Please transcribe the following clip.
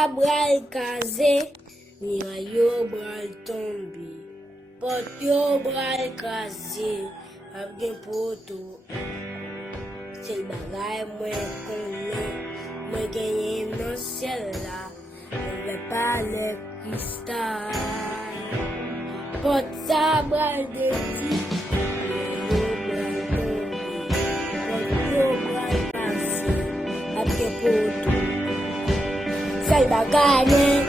Bral kaze, mira yo bral tombe. Pot yo bral kaze, ap gen poto. Sel bagay mwen konnen, mwen genye nan sel la. Mwen ve pale kristal. Pot sa bral deti, mira yo bral tombe. Pot yo bral kaze, ap gen poto. Sel bagay mwen